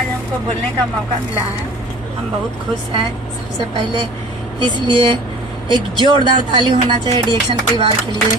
आज हमको बोलने का मौका मिला है, हम बहुत खुश हैं। सबसे पहले इसलिए एक जोरदार ताली होना चाहिए डिएक्शन परिवार के लिए।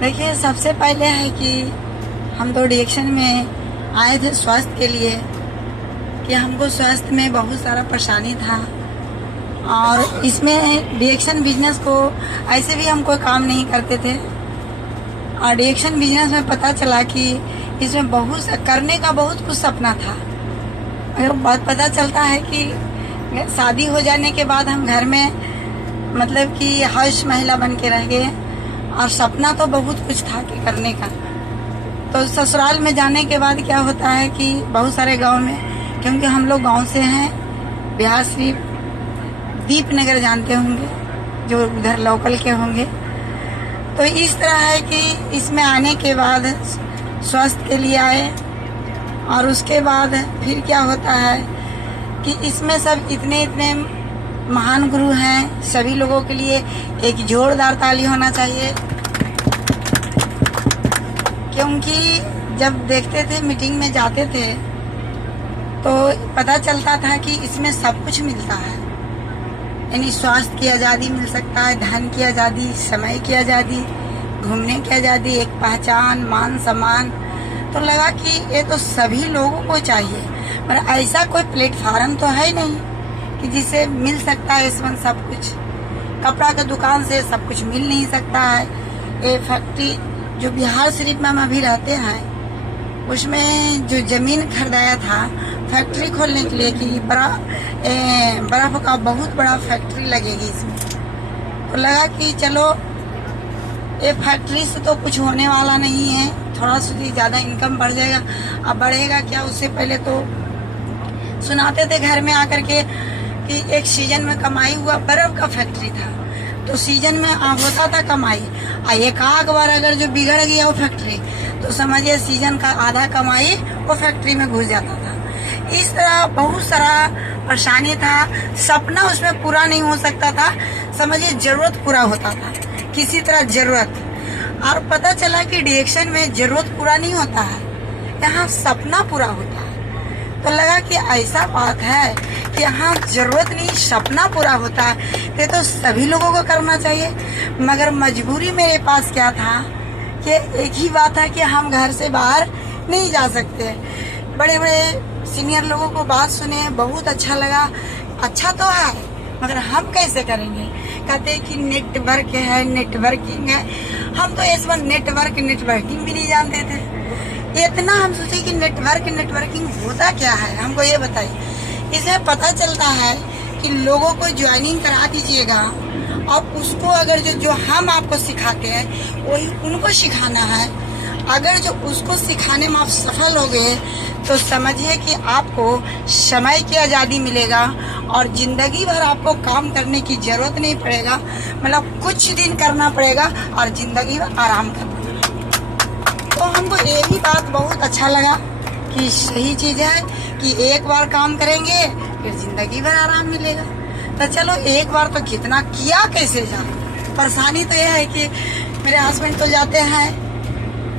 देखिए, सबसे पहले है कि हम तो डिएक्शन में आए थे स्वास्थ्य के लिए, कि हमको स्वास्थ्य में बहुत सारा परेशानी था और इसमें डिएक्शन बिजनेस को ऐसे भी हम कोई काम नहीं करते थे। और डिएक्शन बिजनेस में पता चला कि इसमें बहुत करने का बहुत कुछ सपना था। अगर बात पता चलता है कि शादी हो जाने के बाद हम घर में मतलब कि हाउस महिला बन के रह गए और सपना तो बहुत कुछ था कि करने का। तो ससुराल में जाने के बाद क्या होता है कि बहुत सारे गांव में, क्योंकि हम लोग गांव से हैं, बिहार शरीफ दीपनगर जानते होंगे, जो उधर लोकल के होंगे। तो इस तरह है कि इसमें आने के बाद स्वास्थ्य के लिए आए और उसके बाद फिर क्या होता है कि इसमें सब इतने इतने महान गुरु हैं। सभी लोगों के लिए एक जोरदार ताली होना चाहिए, क्योंकि जब देखते थे मीटिंग में जाते थे तो पता चलता था कि इसमें सब कुछ मिलता है। यानी स्वास्थ्य की आज़ादी मिल सकता है, धन की आज़ादी, समय की आज़ादी, घूमने की आज़ादी, एक पहचान, मान सम्मान। तो लगा कि ये तो सभी लोगों को चाहिए, पर ऐसा कोई प्लेटफार्म तो है नहीं कि जिसे मिल सकता है इसमें सब कुछ। कपड़ा की दुकान से सब कुछ मिल नहीं सकता है। ये फैक्ट्री जो बिहार शरीफ में हम अभी रहते हैं, उसमें जो जमीन खरीदाया था फैक्ट्री खोलने के लिए कि बर्फ का बहुत बड़ा फैक्ट्री लगेगी इसमें, तो लगा कि चलो ये फैक्ट्री से तो कुछ होने वाला नहीं है, थोड़ा सा ज़्यादा इनकम बढ़ जाएगा। अब बढ़ेगा क्या, उससे पहले तो सुनाते थे घर में आकर के कि एक सीजन में कमाई हुआ बर्फ का फैक्ट्री था, तो सीजन में होता था कमाई। एक आध बार अगर जो बिगड़ गया वो फैक्ट्री, तो समझिए सीजन का आधा कमाई वो फैक्ट्री में घुस जाता था। इस तरह बहुत सारा परेशानी था, सपना उसमें पूरा नहीं हो सकता था। समझिए जरूरत पूरा होता था, किसी तरह जरूरत। और पता चला कि डिएक्शन में जरूरत पूरा नहीं होता है, यहाँ सपना पूरा होता है। तो लगा कि ऐसा बात है कि यहाँ जरूरत नहीं, सपना पूरा होता है, ये तो सभी लोगों को करना चाहिए। मगर मजबूरी मेरे पास क्या था कि एक ही बात है कि हम घर से बाहर नहीं जा सकते। बड़े बड़े सीनियर लोगों को बात सुने, बहुत अच्छा लगा। अच्छा तो है, मगर हम कैसे करेंगे? कहते हैं कि नेटवर्क है, नेटवर्किंग है। हम तो इस बार नेटवर्किंग भी नहीं जानते थे। इतना हम सोचे कि नेटवर्किंग होता क्या है, हमको ये बताइए। इसमें पता चलता है कि लोगों को ज्वाइनिंग करा दीजिएगा और उसको अगर जो हम आपको सिखाते हैं वही उनको सिखाना है। अगर जो उसको सिखाने में आप सफल हो गए तो समझिए कि आपको समय की आज़ादी मिलेगा और ज़िंदगी भर आपको काम करने की ज़रूरत नहीं पड़ेगा। मतलब कुछ दिन करना पड़ेगा और ज़िंदगी भर आराम करना। तो हमको ये भी बात बहुत अच्छा लगा कि सही चीज़ है कि एक बार काम करेंगे फिर ज़िंदगी भर आराम मिलेगा। तो चलो एक बार तो कितना किया कैसे जा। परेशानी तो यह है कि मेरे हस्बैंड तो जाते हैं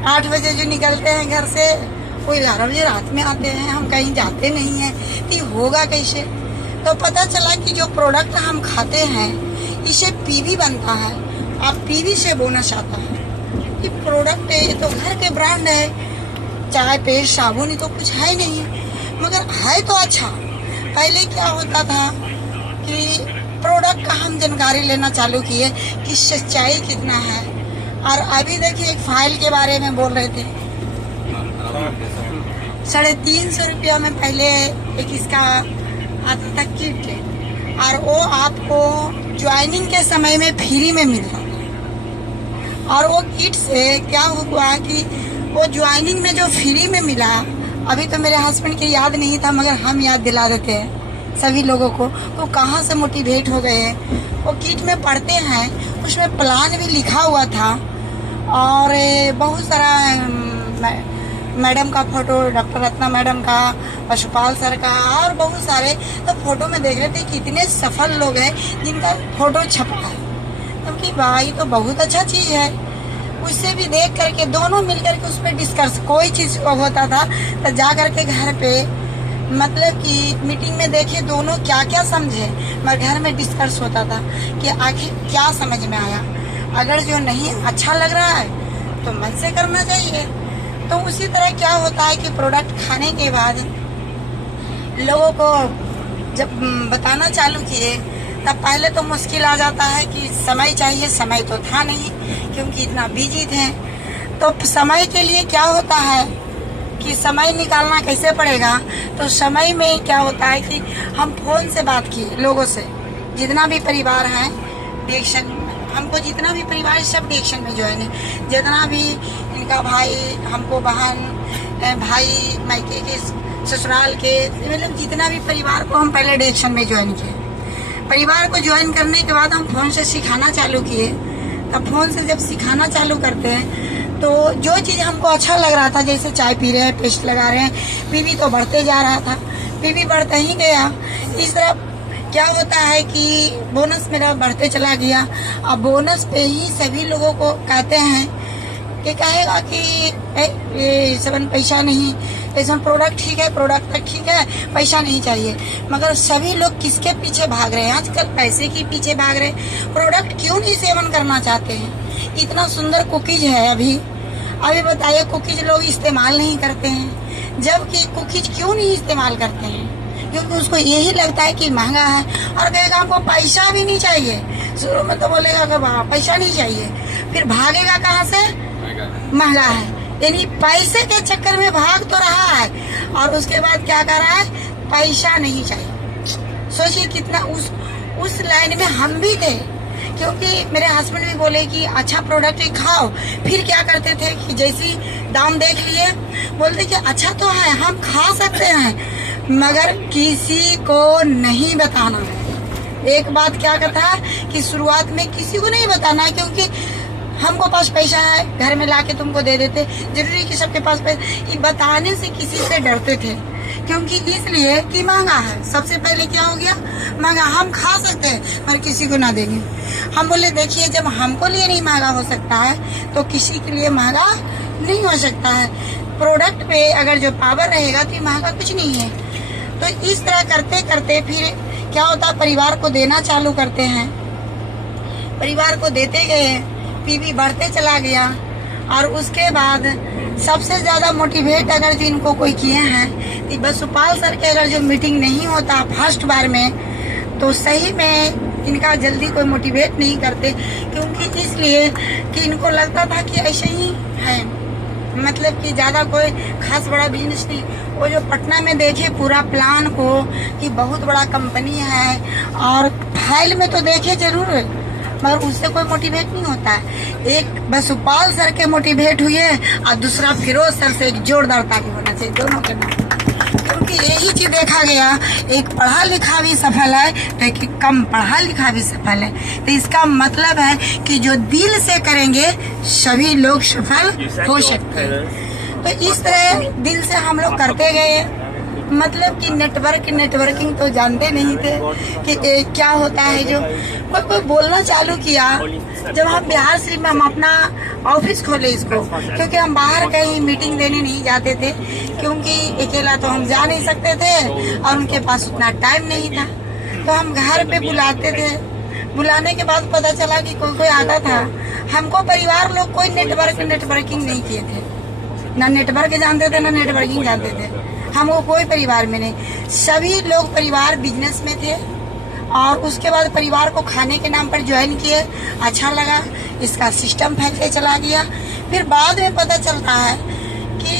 8 बजे जो निकलते हैं घर से, वो 11 बजे रात में आते हैं। हम कहीं जाते नहीं हैं, तो होगा कैसे? तो पता चला कि जो प्रोडक्ट हम खाते हैं इसे पीवी बनता है। आप पीवी से बोनस आता है कि प्रोडक्ट है, ये तो घर के ब्रांड है, चाय पेस्ट साबुन तो कुछ है नहीं, मगर है तो अच्छा। पहले क्या होता था कि प्रोडक्ट का हम जानकारी लेना चालू किए कि सच्चाई कितना है। और अभी देखिए एक फाइल के बारे में बोल रहे थे, 350 रुपया में पहले एक इसका आता था किट, और वो आपको ज्वाइनिंग के समय में फ्री में मिल रहा था। और वो किट से क्या हुआ कि वो ज्वाइनिंग में जो फ्री में मिला, अभी तो मेरे हस्बैंड के याद नहीं था, मगर हम याद दिला देते हैं सभी लोगों को, तो कहाँ से मोटिवेट हो गए। वो किट में पढ़ते हैं, उसमें प्लान भी लिखा हुआ था और बहुत सारा मैडम का फोटो, डॉक्टर रत्ना मैडम का, पशुपाल सर का और बहुत सारे। तो फोटो में देख रहे थे कितने सफल लोग हैं जिनका फोटो छपा है। क्योंकि भाई तो बहुत अच्छा चीज़ है। उससे भी देख करके दोनों मिल करके उस पर डिस्कस, कोई चीज होता था तो जा करके घर पे मतलब कि मीटिंग में देखे दोनों क्या क्या समझे, मगर घर में डिस्कस होता था कि आखिर क्या समझ में आया। अगर जो नहीं अच्छा लग रहा है तो मन से करना चाहिए। तो उसी तरह क्या होता है कि प्रोडक्ट खाने के बाद लोगों को जब बताना चालू किए तब पहले तो मुश्किल आ जाता है कि समय चाहिए, समय तो था नहीं क्योंकि इतना बिजी थे। तो समय के लिए क्या होता है कि समय निकालना कैसे पड़ेगा। तो समय में क्या होता है कि हम फोन से बात किए लोगों से, जितना भी परिवार है डिएक्शन, हमको जितना भी परिवार सब डिएक्शन में ज्वाइन है, जितना भी इनका भाई, हमको बहन, भाई मायके के, ससुराल के, मतलब जितना भी परिवार को हम पहले डिएक्शन में ज्वाइन किए। परिवार को ज्वाइन करने के बाद हम फोन से सिखाना चालू किए। तब फोन से जब सिखाना चालू करते हैं तो जो चीज़ हमको अच्छा लग रहा था, जैसे चाय पी रहे हैं, पेस्ट लगा रहे हैं, पीवी तो बढ़ते जा रहा था, पीवी बढ़ता ही गया। इस तरह क्या होता है कि बोनस मेरा बढ़ते चला गया। अब बोनस पे ही सभी लोगों को कहते हैं कि कहेगा कि ये सबन पैसा नहीं, ऐसा प्रोडक्ट ठीक है, प्रोडक्ट तक ठीक है, पैसा नहीं चाहिए। मगर सभी लोग किसके पीछे भाग रहे हैं आजकल? पैसे के पीछे भाग रहे हैं। प्रोडक्ट क्यों नहीं सेवन करना चाहते हैं? इतना सुंदर कुकीज है अभी बताइए, कुकीज लोग इस्तेमाल नहीं करते हैं। जबकि कुकीज क्यों नहीं इस्तेमाल करते हैं? क्योंकि उसको यही लगता है कि महंगा है और कहेगा हमको पैसा भी नहीं चाहिए। शुरू में तो बोलेगा कि पैसा नहीं चाहिए, फिर भागेगा कहाँ से? महंगा है। यानी पैसे के चक्कर में भाग तो रहा है और उसके बाद क्या कर रहा है? पैसा नहीं चाहिए। सोचिए कितना उस लाइन में हम भी थे। क्योंकि मेरे हस्बैंड भी बोले कि अच्छा प्रोडक्ट ही खाओ। फिर क्या करते थे कि जैसी दाम देख लिए, बोलते कि अच्छा तो है, हम खा सकते हैं, मगर किसी को नहीं बताना है। एक बात क्या कहता कि शुरुआत में किसी को नहीं बताना है, क्योंकि हमको पास पैसा है, घर में लाके तुमको दे देते, जरूरी कि सबके पास पैसा। ये बताने से किसी से डरते थे, क्योंकि इसलिए कि महंगा है। सबसे पहले क्या हो गया? महंगा। हम खा सकते हैं पर किसी को ना देंगे। हम बोले देखिए, जब हमको लिए नहीं महंगा हो सकता है तो किसी के लिए महंगा नहीं हो सकता है। प्रोडक्ट पे अगर जो पावर रहेगा तो महंगा कुछ नहीं है। तो इस तरह करते करते फिर क्या होता, परिवार को देना चालू करते हैं। परिवार को देते गए, पीवी बढ़ते चला गया। और उसके बाद सबसे ज्यादा मोटिवेट अगर जो इनको कोई किए हैं कि बसुपाल सर के अगर जो मीटिंग नहीं होता फर्स्ट बार में, तो सही में इनका जल्दी कोई मोटिवेट नहीं करते। क्योंकि इसलिए कि इनको लगता था कि ऐसे ही है, मतलब कि ज्यादा कोई खास बड़ा बिजनेस नहीं। वो जो पटना में देखे पूरा प्लान को कि बहुत बड़ा कंपनी है, और फाइल में तो देखे जरूर, मगर उससे कोई मोटिवेट नहीं होता है। एक बसुपाल सर के मोटिवेट हुए और दूसरा फिरोज सर से एक जोरदार ताली होना चाहिए दोनों के नाम। क्योंकि यही चीज देखा गया, एक पढ़ा लिखा भी सफल है तो एक कम पढ़ा लिखा भी सफल है। तो इसका मतलब है कि जो दिल से करेंगे सभी लोग सफल हो सकते हैं। तो इस तरह दिल से हम लोग करते गए। मतलब कि नेटवर्किंग तो जानते नहीं थे कि क्या होता है। जो कोई बोलना चालू किया, जब हम बिहार शरीफ में हम अपना ऑफिस खोले इसको, क्योंकि हम बाहर कहीं मीटिंग देने नहीं जाते थे, क्योंकि अकेला तो हम जा नहीं सकते थे और उनके पास उतना टाइम नहीं था। तो हम घर पे बुलाते थे। बुलाने के बाद पता चला कि कोई आता था। हमको परिवार लोग कोई नेटवर्किंग नहीं किए थे, ना नेटवर्क जानते थे ना नेटवर्किंग जानते थे। हमको कोई परिवार में नहीं, सभी लोग परिवार बिजनेस में थे। और उसके बाद परिवार को खाने के नाम पर ज्वाइन किए, अच्छा लगा, इसका सिस्टम फैलते चला गया। फिर बाद में पता चलता है कि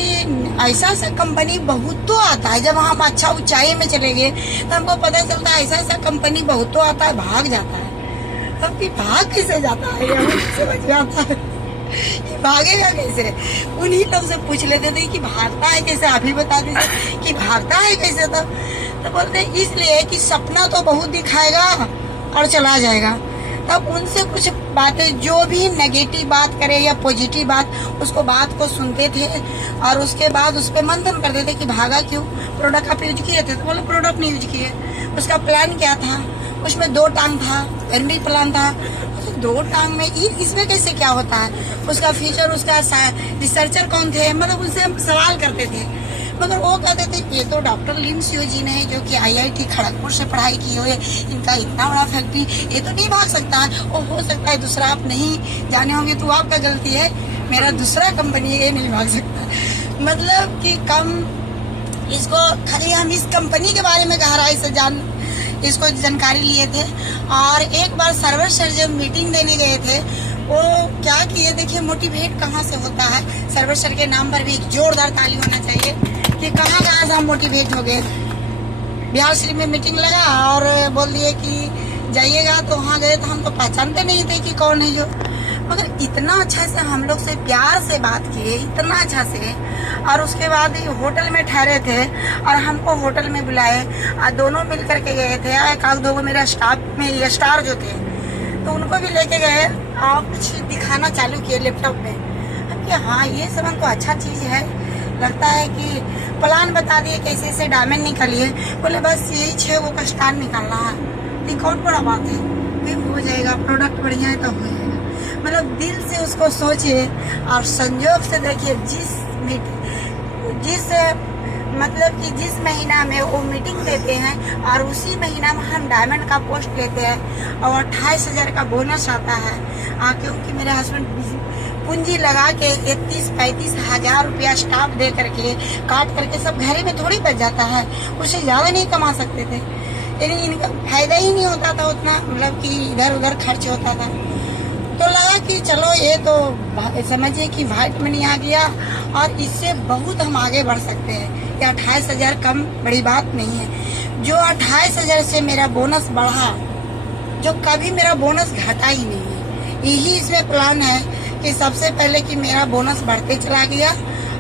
ऐसा कंपनी बहुत तो आता है। जब हम अच्छा ऊंचाई में चले गए तो हमको पता चलता है ऐसा कंपनी बहुत तो आता है, भाग जाता है। तब कि भाग कैसे जाता है, कैसे बच जाता है, भागेगा कैसे? उन्हीं लोग से पूछ लेते थे कि भागता है कैसे, आप ही बता दीजिए कि भागता है कैसे। तो बोलते इसलिए कि सपना तो बहुत दिखाएगा और चला जाएगा। तब उनसे कुछ बातें, जो भी नेगेटिव बात करे या पॉजिटिव बात, उसको बात को सुनते थे और उसके बाद उस पर मंथन करते थे कि भागा क्यों, प्रोडक्ट आप यूज किए थे? तो बोले प्रोडक्ट नहीं यूज किए। उसका प्लान क्या था, उसमें 2 टांग था, एनबी प्लान था। तो 2 टांग में इसमें कैसे क्या होता है, उसका फीचर, उसका रिसर्चर कौन थे, मतलब उनसे हम सवाल करते थे। मगर वो कहते थे ये तो डॉक्टर लिम सियो जी ने जो कि IIT खड़गपुर से पढ़ाई की हो, इनका इतना बड़ा फैक्ट्री, ये तो नहीं भाग सकता है। और हो सकता है दूसरा आप नहीं जाने होंगे तो आपका गलती है, मेरा दूसरा कंपनी ये नहीं भाग सकता। मतलब कि कम इसको खाली हम इस कंपनी के बारे में गहराई से इसको जानकारी लिए थे। और एक बार सर्वर सर जब मीटिंग देने गए थे, वो क्या किए देखिए, मोटिवेट कहाँ से होता है। सर्वर सर के नाम पर भी एक जोरदार ताली होना चाहिए कि कहाँ से हम मोटिवेट हो गए। बिहार शरीफ में मीटिंग लगा और बोल दिए कि जाइएगा, तो वहाँ गए तो हम तो पहचानते नहीं थे कि कौन है जो, मगर इतना अच्छा से हम लोग से प्यार से बात किए, इतना अच्छा से। और उसके बाद होटल में ठहरे थे और हमको होटल में बुलाए और दोनों मिल करके गए थे। एक आध 2 मेरा स्टाफ में स्टार जो थे तो उनको भी लेके गए और कुछ दिखाना चालू किए लैपटॉप में। हम कि हाँ ये सब हमको अच्छा चीज़ है, लगता है कि प्लान बता दिए कैसे ऐसे डायमंड निकालिए। बोले बस यही 6 गो का स्टार निकालना है, ये कौन बड़ा बात है, फिर हो जाएगा, प्रोडक्ट बढ़िया है तो हो जाएगा। मतलब दिल से उसको सोचिए और संजोग से देखिए मतलब कि जिस महीना में वो मीटिंग देते हैं और उसी महीना में हम डायमंड का पोस्ट लेते हैं और 28,000 का बोनस आता है। क्योंकि मेरे हस्बैंड पूंजी लगा के 31-35 हजार रुपया स्टाफ दे करके काट करके सब घरे में थोड़ी बच जाता है, उससे ज़्यादा नहीं कमा सकते थे। यानी इनका फायदा ही नहीं होता था उतना, मतलब कि इधर उधर खर्च होता था। तो लगा कि चलो ये तो समझिए कि वाइट मनी आ गया और इससे बहुत हम आगे बढ़ सकते हैं। ये 28,000 कम बड़ी बात नहीं है। जो 28,000 से मेरा बोनस बढ़ा, जो कभी मेरा बोनस घटा ही नहीं है। यही इसमें प्लान है कि सबसे पहले कि मेरा बोनस बढ़ते चला गया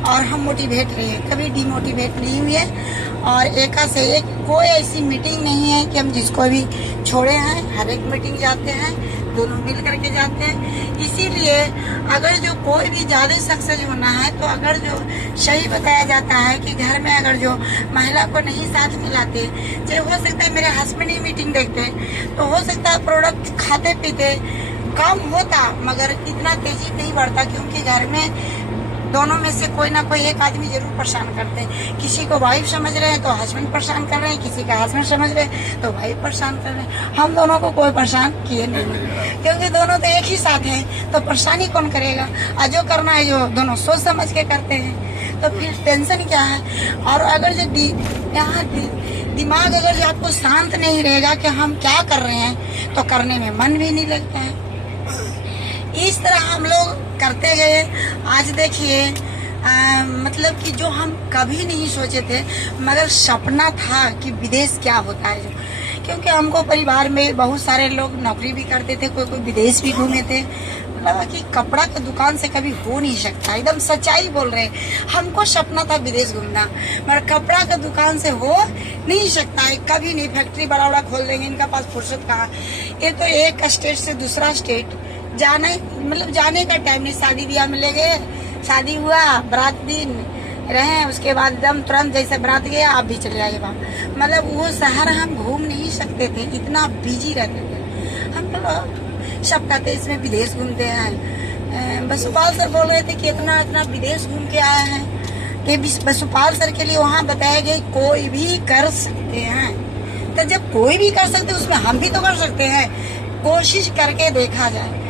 और हम मोटिवेट रहे, कभी डिमोटिवेट नहीं हुए। और एक से एक कोई ऐसी मीटिंग नहीं है कि हम जिसको भी छोड़े हैं, हर एक मीटिंग जाते हैं, दोनों मिल करके जाते हैं। इसीलिए अगर जो कोई भी ज़्यादा सक्सेस होना है तो अगर जो सही बताया जाता है कि घर में अगर जो महिला को नहीं साथ मिलाते, चाहे हो सकता है मेरे हस्बैंड ही मीटिंग देखते तो हो सकता है प्रोडक्ट खाते पीते कम होता, मगर इतना तेजी नहीं बढ़ता, क्योंकि घर में दोनों में से कोई ना कोई एक आदमी जरूर परेशान करते हैं। किसी को वाइफ समझ रहे हैं तो हस्बैंड परेशान कर रहे हैं, किसी का हस्बैंड समझ रहे हैं तो वाइफ परेशान कर रहे हैं। हम दोनों को कोई परेशान किए नहीं, क्योंकि दोनों तो एक ही साथ हैं, तो परेशानी कौन करेगा। और जो करना है जो दोनों सोच समझ के करते हैं, तो फिर टेंशन क्या है। और अगर जो यहाँ दिमाग अगर जो आपको शांत नहीं रहेगा कि हम क्या कर रहे हैं, तो करने में मन भी नहीं लगता है। इस तरह हम लोग करते गए। आज देखिए मतलब कि जो हम कभी नहीं सोचे थे, मगर सपना था कि विदेश क्या होता है। क्योंकि हमको परिवार में बहुत सारे लोग नौकरी भी करते थे, कोई विदेश भी घूमे थे। लगा कि कपड़ा की दुकान से कभी हो नहीं सकता, एकदम सच्चाई बोल रहे। हमको सपना था विदेश घूमना, मगर कपड़ा की दुकान से हो नहीं सकता है, कभी नहीं। फैक्ट्री बड़ा बड़ा खोल देंगे, इनका पास फुर्सत कहाँ। ये तो एक स्टेट से दूसरा स्टेट जाने का टाइम नहीं। शादी ब्याह में ले गए, शादी हुआ, बारात दिन रहे, उसके बाद एकदम तुरंत जैसे बारात गया आप भी चले आइए वहाँ। मतलब वो शहर हम घूम नहीं सकते थे, इतना बिजी रहते थे हम लोग। सब कहते इसमें विदेश घूमते हैं। बसुपाल सर बोल रहे थे कि इतना विदेश घूम के आए हैं कि बसुपाल सर के लिए वहाँ बताया गया कोई भी कर सकते हैं। तो जब कोई भी कर सकते उसमें हम भी तो कर सकते हैं, कोशिश करके देखा जाए।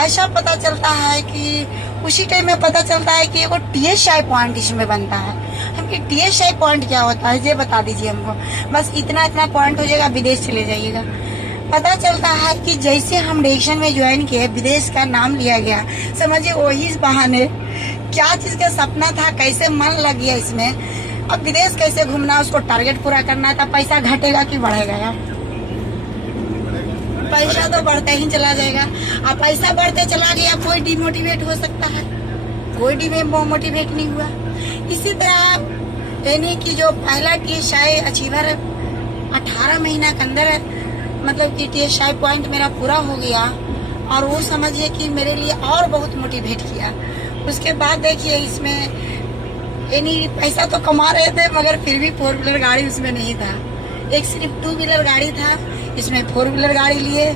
ऐसा पता चलता है कि उसी टाइम में पता चलता है कि एगो TSI पॉइंट इसमें बनता है। हम कि TSI पॉइंट क्या होता है ये बता दीजिए हमको। बस इतना पॉइंट हो जाएगा, विदेश चले जाइएगा। पता चलता है कि जैसे हम डिरेक्शन में ज्वाइन किए, विदेश का नाम लिया गया। समझिए वही बहाने क्या चीज का सपना था, कैसे मन लग गया इसमें। अब विदेश कैसे घूमना, उसको टारगेट पूरा करना था। पैसा घटेगा कि बढ़ेगा यार? पैसा तो बढ़ता ही चला जाएगा। और पैसा बढ़ते चला गया, कोई डिमोटिवेट हो सकता है, कोई डिमोटिवेट नहीं हुआ। इसी तरह यानी कि जो पहला TSI अचीवर 18 महीना के अंदर मतलब कि TSI पॉइंट मेरा पूरा हो गया, और वो समझिए कि मेरे लिए और बहुत मोटिवेट किया। उसके बाद देखिए इसमें यानी पैसा तो कमा रहे थे, मगर फिर भी 4 व्हीलर गाड़ी उसमें नहीं था। एक सिर्फ 2 व्हीलर गाड़ी था, इसमें 4 व्हीलर गाड़ी लिए।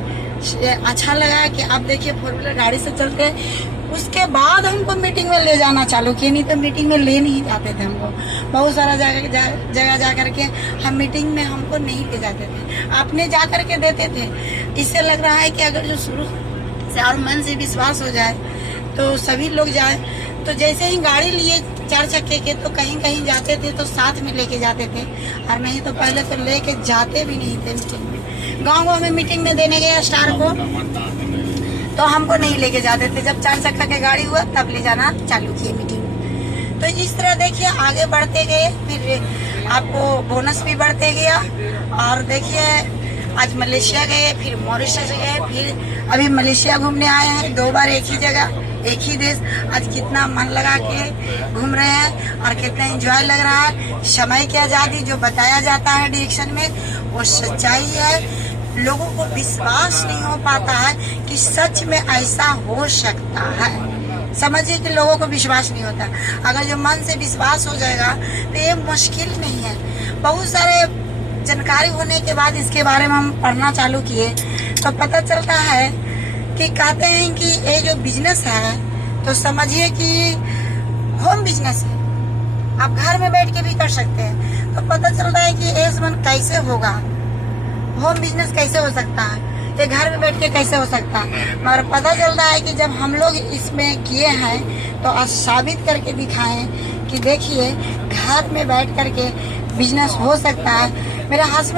अच्छा लगा कि अब देखिए 4 व्हीलर गाड़ी से चलते हैं। उसके बाद हमको मीटिंग में ले जाना चालू किए, नहीं तो मीटिंग में ले नहीं जाते थे हमको। बहुत सारा जगह जा करके हम मीटिंग में हमको नहीं ले जाते थे, अपने जा करके देते थे। इससे लग रहा है कि अगर जो शुरू से और मन से विश्वास हो जाए तो सभी लोग जाए। तो जैसे ही गाड़ी लिए 4 चक्के के, तो कहीं कहीं जाते थे तो साथ में लेके जाते थे, और नहीं तो पहले तो लेके जाते भी नहीं थे मीटिंग में। गाँव में मीटिंग में देने गए स्टार को, तो हमको नहीं लेके जाते थे। जब 4 चक्का के गाड़ी हुआ तब ले जाना चालू किए मीटिंग में। तो इस तरह देखिए आगे बढ़ते गए, फिर आपको बोनस भी बढ़ते गया। और देखिए आज मलेशिया गए, फिर मॉरिशस गए, फिर अभी मलेशिया घूमने आए हैं। 2 बार एक ही जगह, एक ही देश। आज कितना मन लगा के घूम रहे हैं और कितना एंजॉय लग रहा है। समय की आजादी जो बताया जाता है डायरेक्शन में, वो सच्चाई है। लोगों को विश्वास नहीं हो पाता है कि सच में ऐसा हो सकता है। समझिए कि लोगों को विश्वास नहीं होता। अगर जो मन से विश्वास हो जाएगा तो ये मुश्किल नहीं है। बहुत सारे जानकारी होने के बाद इसके बारे में हम पढ़ना चालू किए तो पता चलता है कि कहते हैं कि ये जो बिजनेस है तो समझिए कि होम बिजनेस है, आप घर में बैठ के भी कर सकते हैं। तो पता चलता है कि ये मन कैसे होगा, होम बिजनेस कैसे हो सकता है, ये घर में बैठ के कैसे हो सकता है। मगर पता चलता है कि जब हम लोग इसमें किए हैं तो आज साबित करके दिखाएं कि देखिए घर में बैठ करके बिजनेस हो सकता है। मेरा हस्बैंड